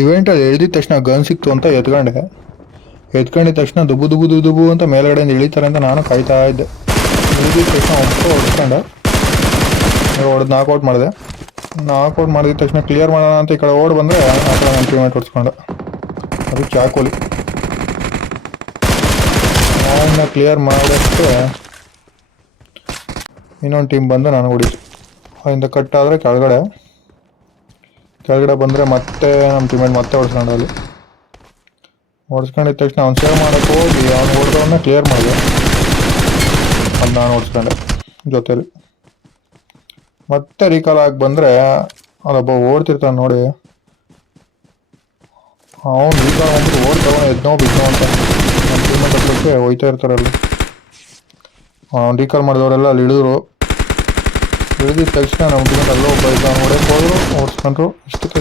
ಇವೆಂಟಲ್ಲಿ ಎಳ್ದಿದ ತಕ್ಷಣ ಗನ್ ಸಿಕ್ತು ಅಂತ ಎತ್ಕೊಂಡಿದ ತಕ್ಷಣ ದುಬು ದುಬು ದುಬು ದುಬು ಅಂತ ಮೇಲ್ಗಡೆಯಿಂದ ಇಳಿತಾರೆ ಅಂತ ನಾನು ಕಾಯ್ತಾ ಇದ್ದೆ. ಇಳಿದಿದ ತಕ್ಷಣ ಹೊಡ್ಸ್ಕೊಂಡೆ, ಹೊಡೆದು ನಾಕ್ಔಟ್ ಮಾಡಿದೆ. ನಾಕ್ಔಟ್ ಮಾಡಿದ ತಕ್ಷಣ ಕ್ಲಿಯರ್ ಮಾಡೋಣ ಅಂತ ಈ ಕಡೆ ಓಡ್ ಬಂದರೆ ಆ ಕಡೆ ನನ್ನ ಟೀಮೇಟ್ ಹೊಡ್ಸ್ಕೊಂಡೆ. ಅದು ಚಾಕೋಲಿ ಅವನ್ನ ಕ್ಲಿಯರ್ ಮಾಡೋಕ್ಕೆ ಇನ್ನೊಂದು ಟೀಮ್ ಬಂದು ನಾನು ಹೊಡಿತು. ಅಲ್ಲಿಂದ ಕಟ್ ಆದರೆ ಕೆಳಗಡೆ ಬಂದರೆ ಮತ್ತೆ ನಮ್ಮ ಟೀಮೇಟ್ ಮತ್ತೆ ಹೊಡ್ಸ್ಕೊಂಡಲ್ಲಿ. ಹೊಡ್ಸ್ಕೊಂಡಿದ ತಕ್ಷಣ ಅವ್ನು ಸೇವ್ ಮಾಡೋಕ್ಕೆ ಹೋಗಿ ಅವ್ನು ಹೊಡೆದವನ್ನ ಕ್ಲಿಯರ್ ಮಾಡಿದೆ. ಅದು ನಾನು ಹೊಡ್ಸ್ಕೊಂಡೆ ಜೊತೆಲಿ. ಮತ್ತೆ ರೀಕಾಲ್ ಆಗಿ ಬಂದರೆ ಅದೊಬ್ಬ ಓಡ್ತಿರ್ತಾನೆ ನೋಡಿ, ಅವನು ರೀಕಾಲ್ ಬಂದ್ಬಿಟ್ಟು ಓಡ್ತವನ ಎದ್ನೋ ಬಿದ್ನೋ ಅಂತ ನಮ್ಮ ಟೀಮೇಟ್ ಹತ್ರಕ್ಕೆ ಹೋಯ್ತಾ ಇರ್ತಾರಲ್ಲ. ಅವ್ನು ರೀಕಾಲ್ ಮಾಡಿದವರೆಲ್ಲ ಅಲ್ಲಿ ಇಳಿದಿದ ತಕ್ಷಣ ನಮ್ಮ ಟೀಮೇಟ್ ಅಲ್ಲೋ ಒಬ್ಬ ಇದ್ದ, ಹೊಡೆಯಕ್ಕೆ ಹೋದ್ರು ಓಡಿಸ್ಕೊಂಡ್ರು. ಇಷ್ಟಕ್ಕೆ